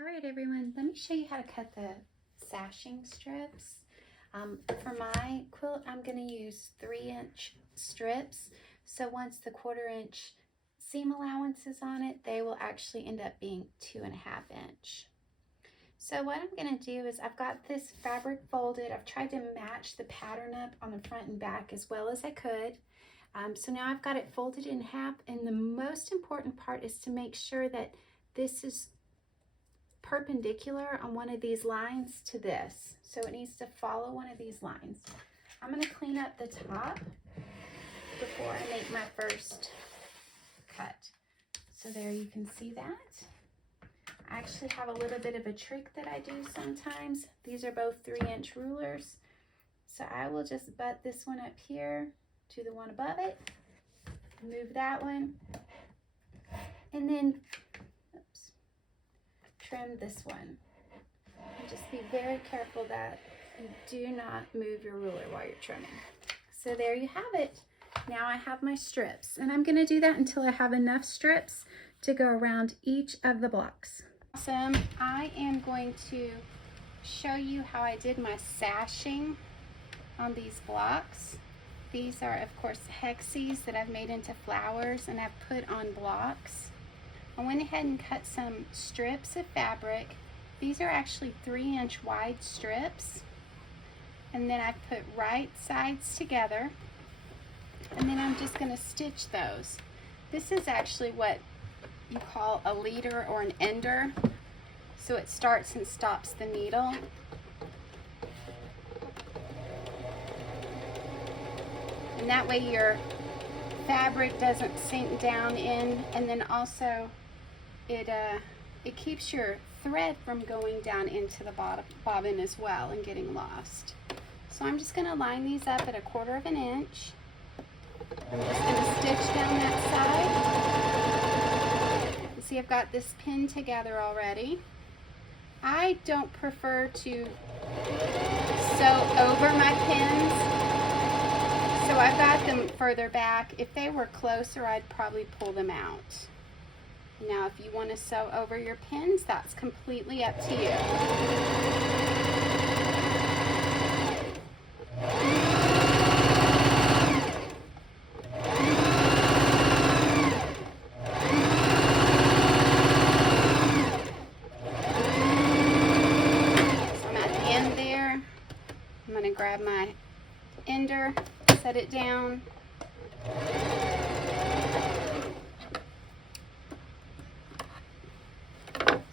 All right, everyone, let me show you how to cut the sashing strips. For my quilt, I'm going to use 3-inch strips. So once the 1/4 inch seam allowance is on it, they will actually end up being 2.5 inch. So what I'm going to do is I've got this fabric folded. I've tried to match the pattern up on the front and back as well as I could. So now I've got it folded in half, and the most important part is to make sure that this is perpendicular on one of these lines to this. So it needs to follow one of these lines. I'm going to clean up the top before I make my first cut. So there you can see that. I actually have a little bit of a trick that I do sometimes. These are both 3-inch rulers. So I will just butt this one up here to the one above it, move that one, and then trim this one. And just be very careful that you do not move your ruler while you're trimming. So there you have it. Now I have my strips, and I'm going to do that until I have enough strips to go around each of the blocks. Awesome. I am going to show you how I did my sashing on these blocks. These are, of course, hexes that I've made into flowers and I've put on blocks. I went ahead and cut some strips of fabric. These are actually 3-inch wide strips. And then I put right sides together. And then I'm just going to stitch those. This is actually what you call a leader or an ender. So it starts and stops the needle. And that way your fabric doesn't sink down in, and then also it keeps your thread from going down into the bobbin as well and getting lost. So I'm just going to line these up at 1/4 inch. I'm just going to stitch down that side. You see I've got this pinned together already. I don't prefer to sew over my pins, so I've got them further back. If they were closer, I'd probably pull them out. Now, if you want to sew over your pins, that's completely up to you. So I'm at the end there. I'm going to grab my ender, set it down.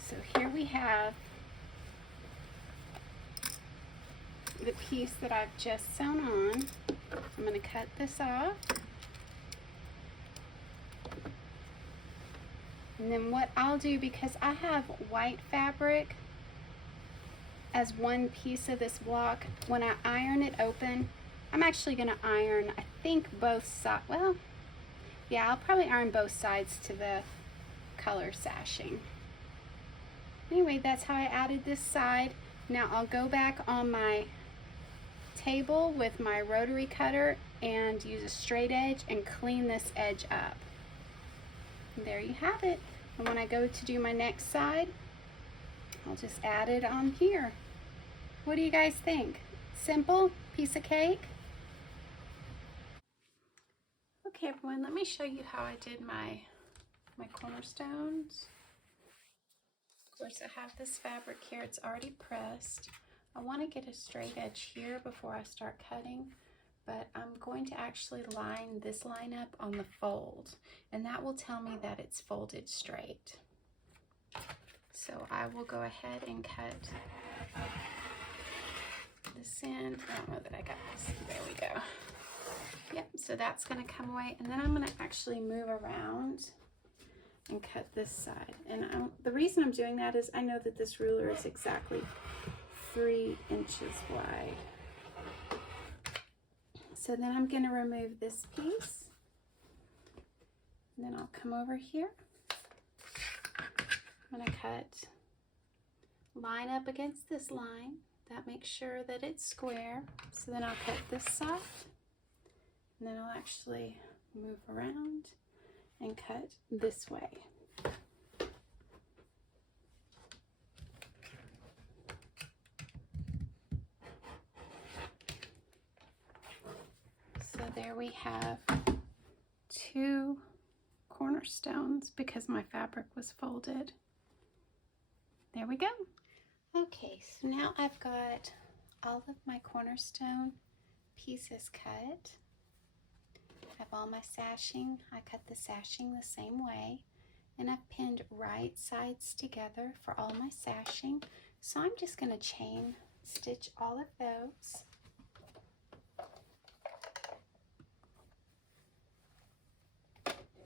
So here we have the piece that I've just sewn on. I'm going to cut this off. And then what I'll do, because I have white fabric as one piece of this block, when I iron it open, I'm actually going to iron, I think, both sides. Well, yeah, I'll probably iron both sides to the color sashing. Anyway, that's how I added this side. Now I'll go back on my table with my rotary cutter and use a straight edge and clean this edge up. And there you have it. And when I go to do my next side, I'll just add it on here. What do you guys think? Simple? Piece of cake? Okay, everyone, let me show you how I did my cornerstones. Of course, I have this fabric here. It's already pressed. I want to get a straight edge here before I start cutting, but I'm going to actually line this line up on the fold, and that will tell me that it's folded straight. So I will go ahead and cut this in. I don't know that I got this. There we go. Yep, so that's going to come away, and then I'm going to actually move around and cut this side. And the reason I'm doing that is I know that this ruler is exactly 3 inches wide. So then I'm going to remove this piece, and then I'll come over here. I'm going to cut, line up against this line. That makes sure that it's square. So then I'll cut this side, and then I'll actually move around and cut this way. there we have 2 cornerstones because my fabric was folded. There we go. Okay, so now I've got all of my cornerstone pieces cut. I have all my sashing. I cut the sashing the same way, and I've pinned right sides together for all my sashing. So I'm just going to chain stitch all of those.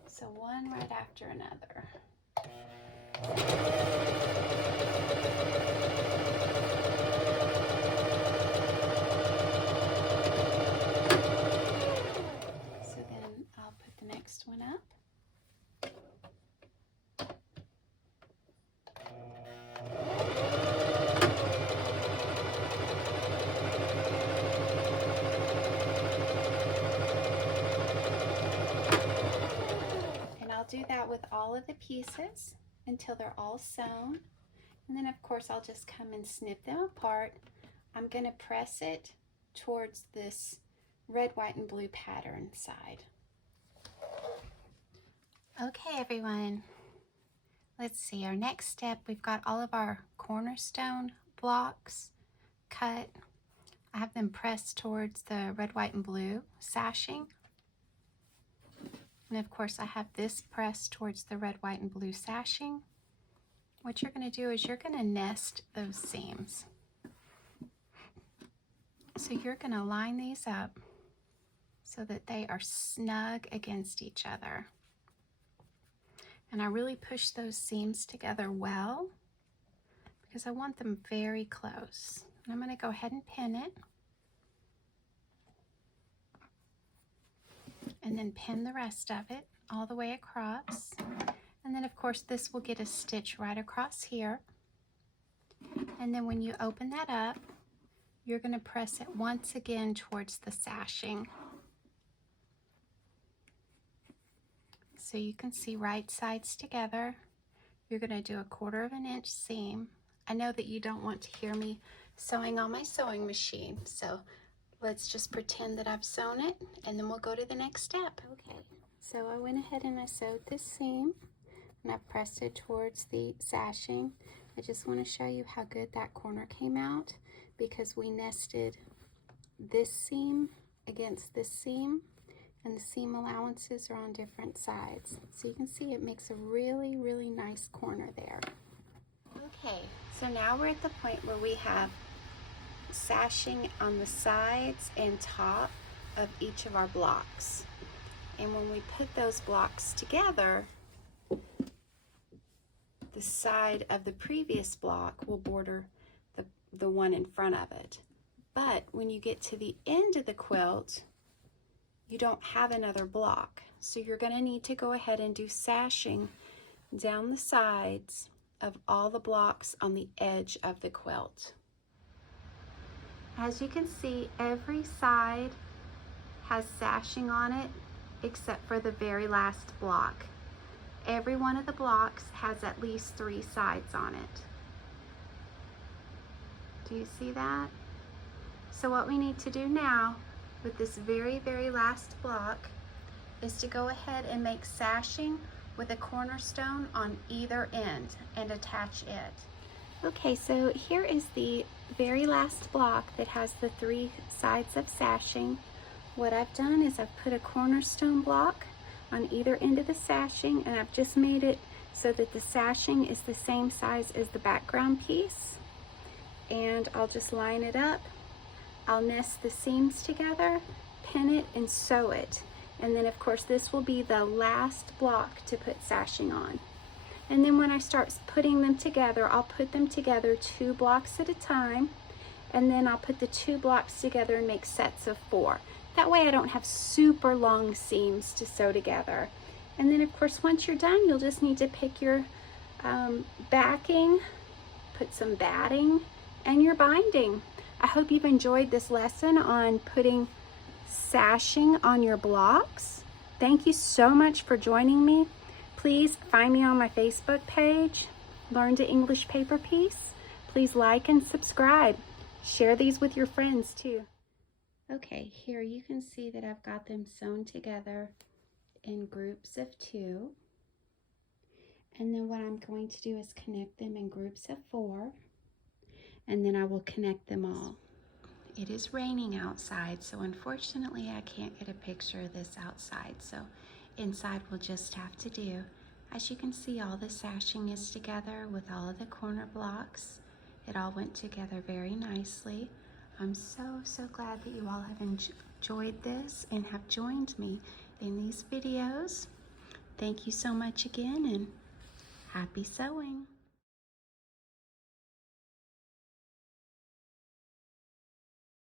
So one right after another. So then I'll put the next one up. Do that with all of the pieces until they're all sewn, and then of course I'll just come and snip them apart. I'm going to press it towards this red, white, and blue pattern side. Okay everyone, let's see, our next step, we've got all of our cornerstone blocks cut. I have them pressed towards the red, white, and blue sashing. And of course I have this pressed towards the red, white, and blue sashing. What you're going to do is you're going to nest those seams. So you're going to line these up so that they are snug against each other. And I really push those seams together well because I want them very close. And I'm going to go ahead and pin it. And then pin the rest of it all the way across. And then of course this will get a stitch right across here. And then when you open that up, you're going to press it once again towards the sashing. So you can see right sides together. You're going to do a 1/4 inch seam. I know that you don't want to hear me sewing on my sewing machine, so let's just pretend that I've sewn it, and then we'll go to the next step. Okay, so I went ahead and I sewed this seam, and I pressed it towards the sashing. I just want to show you how good that corner came out because we nested this seam against this seam, and the seam allowances are on different sides. So you can see it makes a really, really nice corner there. Okay, so now we're at the point where we have sashing on the sides and top of each of our blocks, and when we put those blocks together, the side of the previous block will border the one in front of it. But when you get to the end of the quilt, you don't have another block, so you're going to need to go ahead and do sashing down the sides of all the blocks on the edge of the quilt. As you can see, every side has sashing on it except for the very last block. Every one of the blocks has at least 3 sides on it. Do you see that? So what we need to do now with this very, very last block is to go ahead and make sashing with a cornerstone on either end and attach it. Okay, so here is the very last block that has the 3 sides of sashing. What I've done is I've put a cornerstone block on either end of the sashing, and I've just made it so that the sashing is the same size as the background piece. And I'll just line it up. I'll nest the seams together, pin it, and sew it. And then of course this will be the last block to put sashing on. And then when I start putting them together, I'll put them together 2 blocks at a time, and then I'll put the 2 blocks together and make sets of 4. That way I don't have super long seams to sew together. And then of course once you're done, you'll just need to pick your backing, put some batting, and your binding. I hope you've enjoyed this lesson on putting sashing on your blocks. Thank you so much for joining me. Please find me on my Facebook page, Learn to English Paper Piece. Please like and subscribe. Share these with your friends too. Okay, here you can see that I've got them sewn together in groups of 2. And then what I'm going to do is connect them in groups of 4. And then I will connect them all. It is raining outside, so unfortunately I can't get a picture of this outside. So inside we'll just have to do. As you can see, all the sashing is together with all of the corner blocks. It all went together very nicely. I'm so glad that you all have enjoyed this and have joined me in these videos. Thank you so much again, and happy sewing.